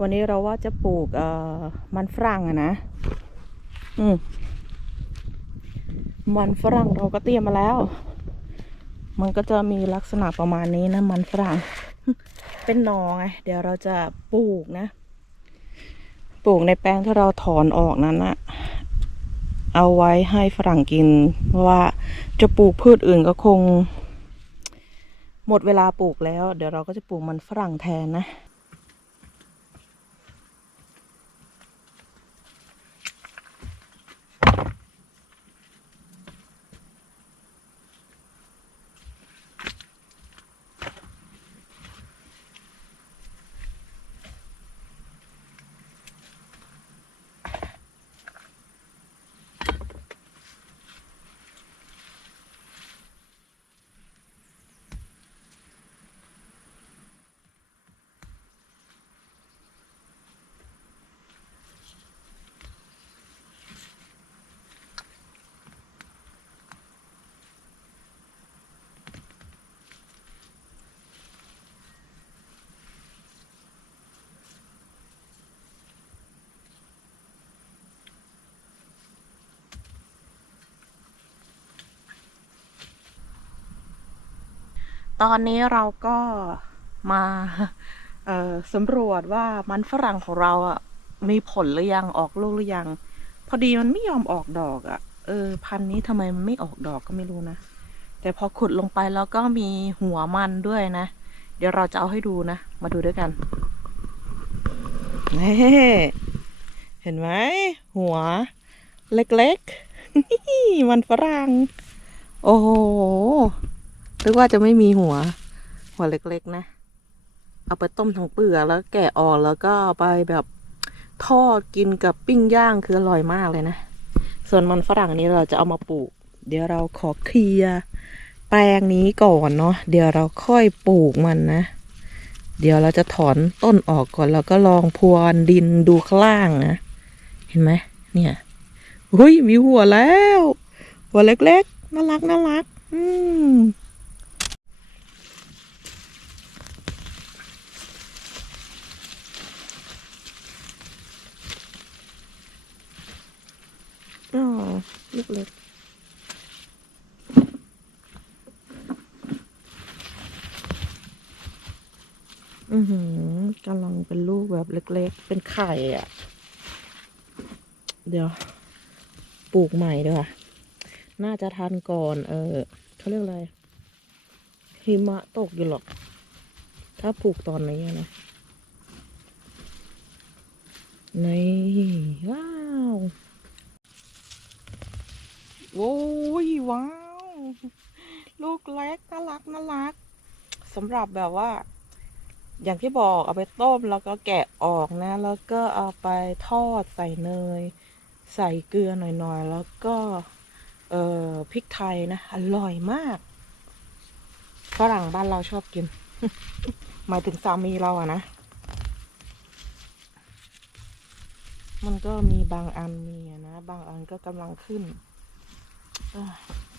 วันนี้เราว่าจะปลูกเอ่อมันฝรั่งอะนะ อืมมันฝรั่งเราก็เตรียมมาแล้ว มันก็จะมีลักษณะประมาณนี้นะมันฝรั่ง เป็นหนอไงเดี๋ยวเราจะปลูกนะ ปลูกในแปลงที่เราถอนออกนั้นนะเอาไว้ให้ฝรั่งกิน เพราะว่าจะปลูกพืชอื่นก็คง หมดเวลาปลูกแล้ว เดี๋ยวเราก็จะปลูกมันฝรั่งแทนนะ ตอนนี้เราก็มาสำรวจว่ามันฝรั่งของเราอะมีผลหรือยังออกลูกหรือยัง พอดีมันไม่ยอมออกดอกอะ เออ พันนี้ทำไมมันไม่ออกดอกก็ไม่รู้นะ แต่พอขุดลงไปแล้วก็มีหัวมันด้วยนะ เดี๋ยวเราจะเอาให้ดูนะ มาดูด้วยกันเเห็นไหมหัว เล็กๆ มันฝรั่ง โอ้โห นึกว่าจะไม่มีหัว หัวเล็กๆนะ เอาไปต้มทั้งเปลือกแล้วแกะออกแล้วก็เอาไปแบบทอดกินกับปิ้งย่างคืออร่อยมากเลยนะ ส่วนมันฝรั่งนี้เราจะเอามาปลูก เดี๋ยวเราขอเคลียร์แปลงนี้ก่อนเนาะเดี๋ยวเราค่อยปลูกมันนะ เดี๋ยวเราจะถอนต้นออกก่อนแล้วก็ลองพรวนดินดูข้างล่างนะเห็นไหมเนี่ยเฮ้ยมีหัวแล้ว หัวเล็กๆน่ารักน่ารัก อืม อ๋อลูกเล็กอือหือกำลังเป็นลูกแบบเล็ก ๆ เป็นไข่อะ เดี๋ยว ปลูกใหม่ดีกว่า น่าจะทันก่อน เออเขาเรียกอะไร หิมะตกอยู่หรอก ถ้าปลูกตอนนี้อะนะนี่ว้าว โอ้ยว้าว ลูกเล็กน่ารักน่ารักสำหรับแบบว่า อย่างที่บอกเอาไปต้มแล้วก็แกะออกนะ แล้วก็เอาไปทอดใส่เนย ใส่เกลือหน่อยๆ แล้วก็ เอ่อพริกไทยนะอร่อยมากฝรั่งบ้านเราชอบกิน หมายถึงสามีเราอะนะมันก็มีบางอันมีนะ บางอันก็กำลังขึ้น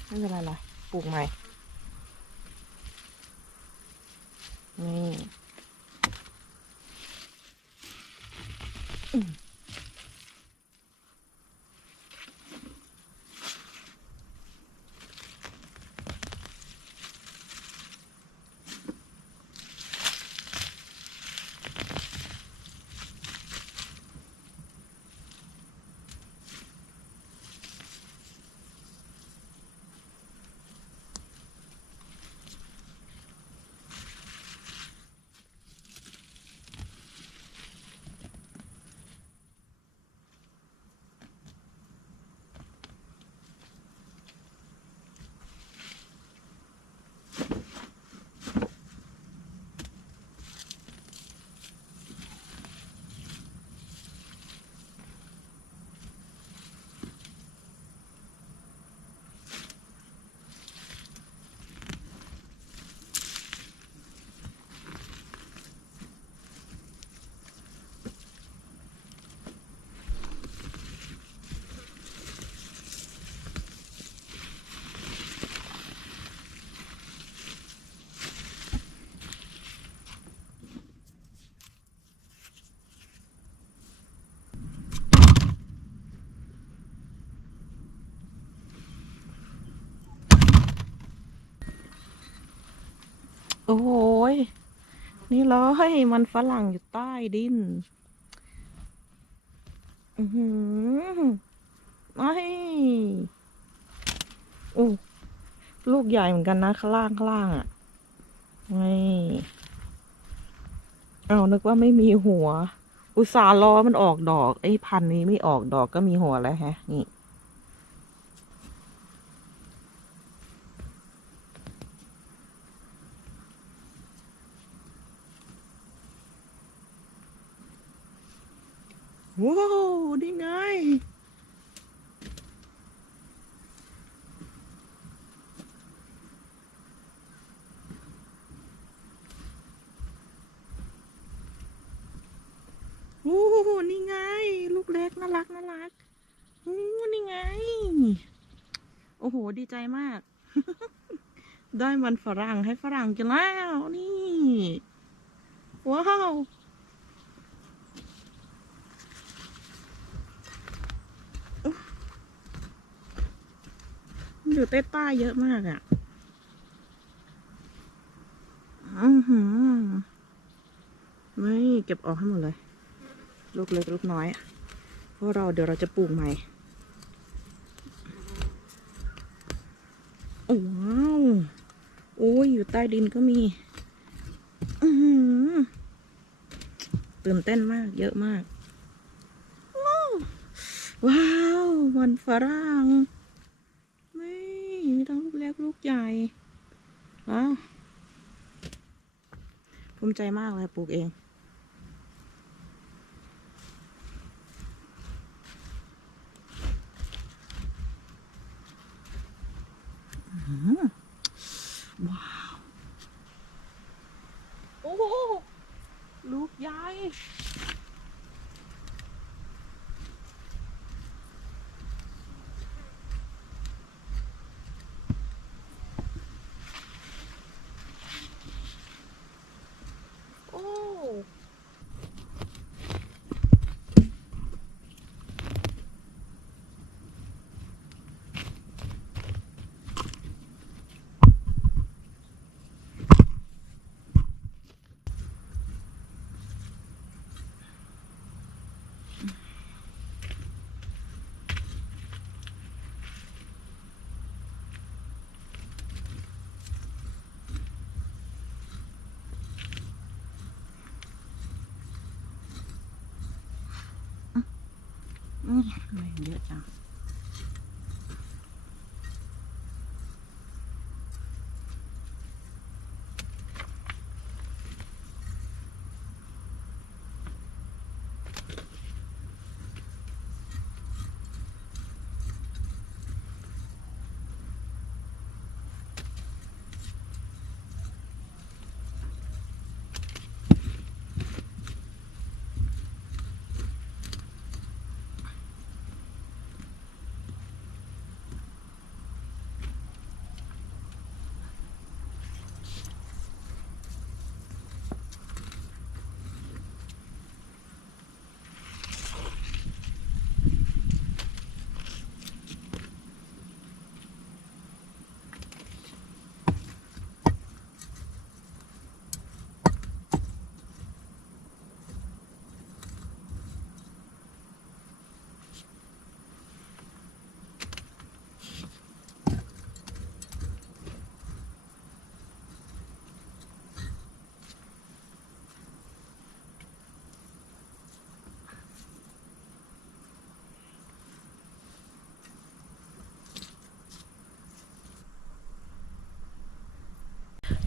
ไม่เป็นไรหรอปลูกใหม่ นี่ โอ้โหยนี่เลยมันฝรั่งอยู่ใต้ดิน อือหือไอ้โอ้ลูกใหญ่เหมือนกันนะข้างล่างข้างล่างอะนี่เอานึกว่าไม่มีหัว อุตส่าห์รอมันออกดอก ไอ้พันธุ์นี้ไม่ออกดอกก็มีหัวแล้วฮะ นี่ ว้าวนี่ไง โอ้นี่ไง ลูกเล็กน่ารักน่ารักโอ้นี่ไง โอ้โห ดีใจมาก ได้มันฝรั่งให้ฝรั่งกินแล้ว นี่ ว้าว อยู่ใต้ใต้เยอะมากอะ่ะอือหือไม่เก็บออกให้หมดเลย ลูกเล็กลูกน้อยอะเพราะเราเดี๋ยวเราจะปลูกใหม่ โอ้ว้าว โอ้ยอยู่ใต้ดินก็มี อือหือตื่นเต้นมาก เยอะมาก ว้าว มันฝรั่ง มีทั้งลูกเล็กลูกใหญ่ว้าวภูมิใจมากเลยปลูกเอง อืมว้าว โอ้โหลูกใหญ่ โอ้ อืมทำไม เยอะจัง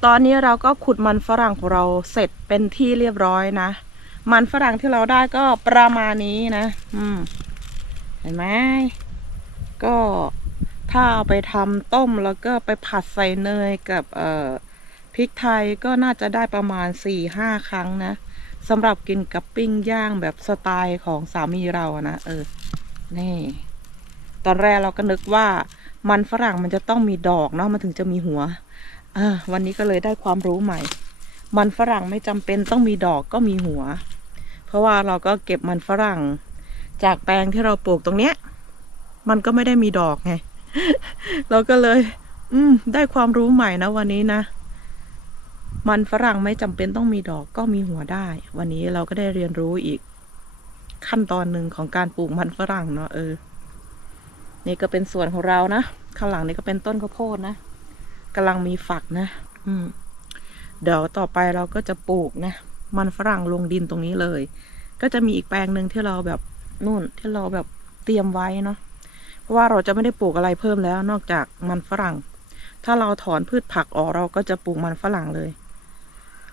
ตอนนี้เราก็ขุดมันฝรั่งของเราเสร็จเป็นที่เรียบร้อยนะ มันฝรั่งที่เราได้ก็ประมาณนี้นะ อืม เห็นไหม ก็ถ้าเอาไปทำต้มแล้วก็ไปผัดใส่เนยกับเอ่อพริกไทยก็น่าจะได้ประมาณสี่ห้าครั้งนะสำหรับกินกับปิ้งย่างแบบสไตล์ของสามีเรานะเออ นี่ ตอนแรกเราก็นึกว่ามันฝรั่งมันจะต้องมีดอกเนาะมันถึงจะมีหัว วันนี้ก็เลยได้ความรู้ใหม่ มันฝรั่งไม่จำเป็นต้องมีดอกก็มีหัว เพราะว่าเราก็เก็บมันฝรั่ง จากแปลงที่เราปลูกตรงเนี้ย มันก็ไม่ได้มีดอกไง เราก็เลย อืม ได้ความรู้ใหม่นะวันนี้นะ มันฝรั่งไม่จำเป็นต้องมีดอกก็มีหัวได้ วันนี้เราก็ได้เรียนรู้อีก ขั้นตอนหนึ่งของการปลูกมันฝรั่งเนาะเออ นี่ก็เป็นส่วนของเรานะข้างหลังนี่ก็เป็นต้นข้าวโพดนะ กำลังมีฝักนะ อืม เดี๋ยวต่อไปเราก็จะปลูกนะ มันฝรั่งลงดินตรงนี้เลย ก็จะมีอีกแปลงหนึ่งที่เราแบบนู่นที่เราแบบเตรียมไว้เนาะ เพราะว่าเราจะไม่ได้ปลูกอะไรเพิ่มแล้ว นอกจากมันฝรั่ง ถ้าเราถอนพืชผักออกเราก็จะปลูกมันฝรั่งเลย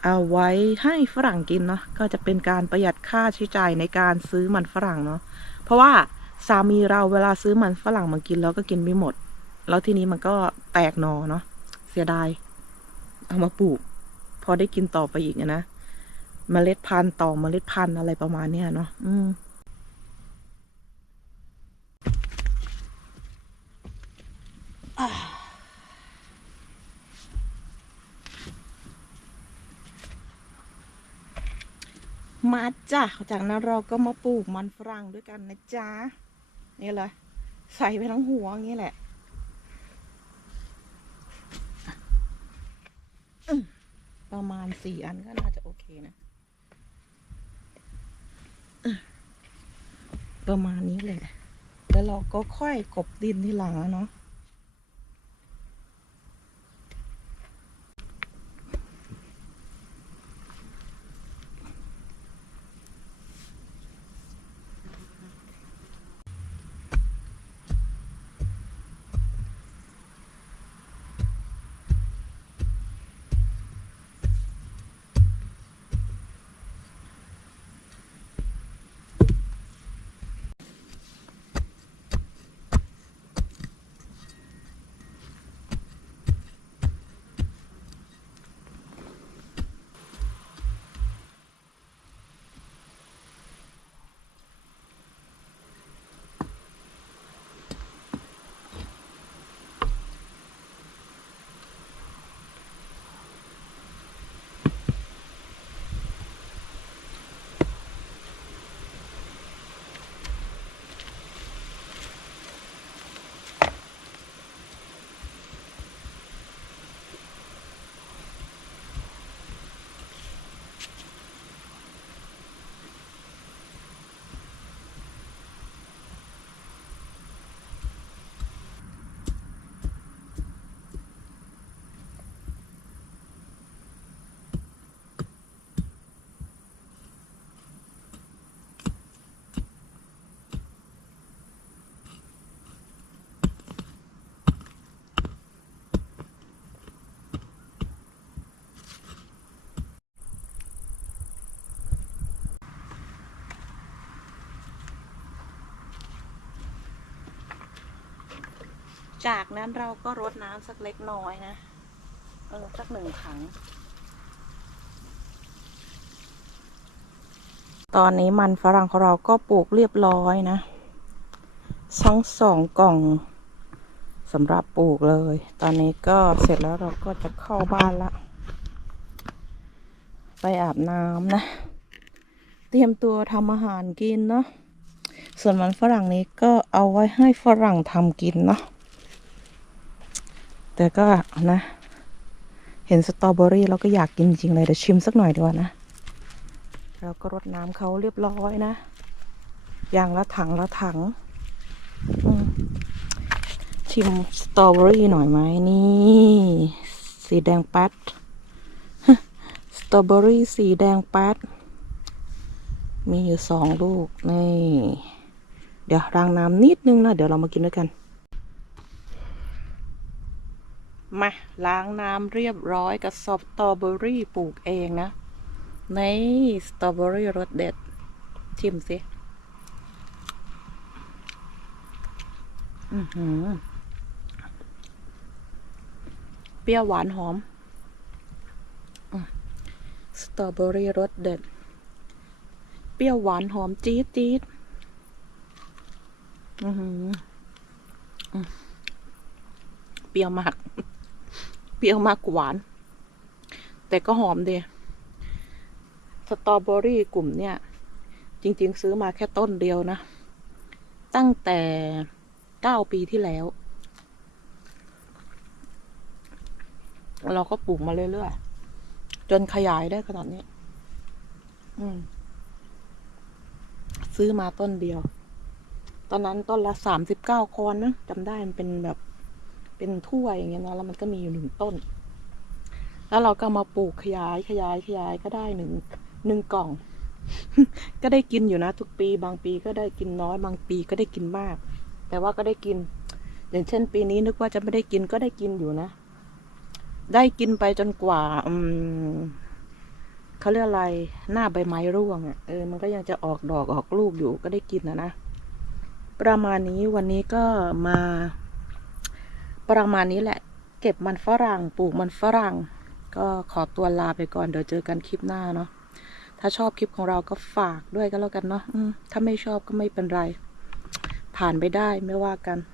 เอาไว้ให้ฝรั่งกินเนาะ ก็จะเป็นการประหยัดค่าใช้จ่ายในการซื้อมันฝรั่งเนาะ เพราะว่าสามีเราเวลาซื้อมันฝรั่งมากินแล้วก็กินไม่หมด แล้วทีนี้มันก็แตกหนอเนาะ เสียดาย เอามาปลูก พอได้กินต่อไปอีกอะนะเมล็ดพันธุ์ต่อเมล็ดพันธุ์อะไรประมาณเนี้ยเนาะอืมมาจ้ะจากนั้นเราก็มาปลูกมันฝรั่งด้วยกันนะจ๊ะนี่เลยใส่ไปทั้งหัวอย่างนี้แหละอืม ประมาณสี่อันก็น่าจะโอเคนะ ประมาณนี้แหละแล้วเราก็ค่อยกบดินที่หลังเนาะ จากนั้นเราก็รดน้ำสักเล็กน้อยนะ เออ สักหนึ่งถังตอนนี้มันฝรั่งของเราก็ปลูกเรียบร้อยนะทั้งสองกล่องสำหรับปลูกเลย ตอนนี้ก็เสร็จแล้วเราก็จะเข้าบ้านละ ไปอาบน้ำนะ เตรียมตัวทำอาหารกินเนาะ ส่วนมันฝรั่งนี้ก็เอาไว้ให้ฝรั่งทำกินเนาะ แต่ก็นะ เห็นสตรอเบอรี่เราก็อยากกินจริงเลยเดี๋ยวชิมสักหน่อยดีกว่านะ เราก็รดน้ำเขาเรียบร้อยนะ อย่างละถังละถัง ชิมสตรอเบอรี่หน่อยไหมนี่ สีแดงแป๊ดสตรอเบอรี่สีแดงแป๊ดมีอยู่สองลูก นี่ เดี๋ยวรางน้ำนิดนึงนะ เดี๋ยวเรามากินด้วยกัน มาล้างน้ำเรียบร้อยกับสตรอเบอรี่ปลูกเองนะ ในสตรอเบอรี่รสเด็ด ชิมสิ อือหือ เปรี้ยวหวานหอม สตรอเบอรี่รสเด็ด เปรี้ยวหวานหอมจี๊ดจี๊ดอือหือ เปรี้ยวมาก เปรี้ยวมากกว่าหวาน แต่ก็หอมดีสตรอเบอรี่กลุ่มเนี่ย จริง ๆ ซื้อมาแค่ต้นเดียวนะ ตั้งแต่เก้าปีที่แล้ว เราก็ปลูกมาเรื่อยๆ จนขยายได้ขนาดนี้ อืม ซื้อมาต้นเดียว ตอนนั้นต้นละสามสิบเก้าคอนนะจำได้มันเป็นแบบ เป็นถ้วยอย่างเงี้ยนะแล้วมันก็มีอยู่หนึ่งต้น แล้วเราก็มาปลูกขยายขยายขยายก็ได้หนึ่งหนึ่งกล่อง ก็ได้กินอยู่นะ ทุกปีบางปีก็ได้กินน้อย บางปีก็ได้กินมาก แต่ว่าก็ได้กิน อย่างเช่น ปีนี้นึกว่าจะไม่ได้กินก็ได้กินอยู่นะ ได้กินไปจนกว่าอืมเขาเรียกอะไรหน้าใบไม้ร่วงอะ่ะเออมันก็ยังจะออกดอกออกลูกอยู่ก็ได้กินนะนะประมาณนี้วันนี้ก็มา ประมาณนี้แหละ เก็บมันฝรั่งปลูกมันฝรั่ง ก็ขอตัวลาไปก่อนเดี๋ยวเจอกันคลิปหน้าเนาะถ้าชอบคลิปของเราก็ฝากด้วยก็แล้วกันเนาะถ้าไม่ชอบก็ไม่เป็นไร ผ่านไปได้ไม่ว่ากัน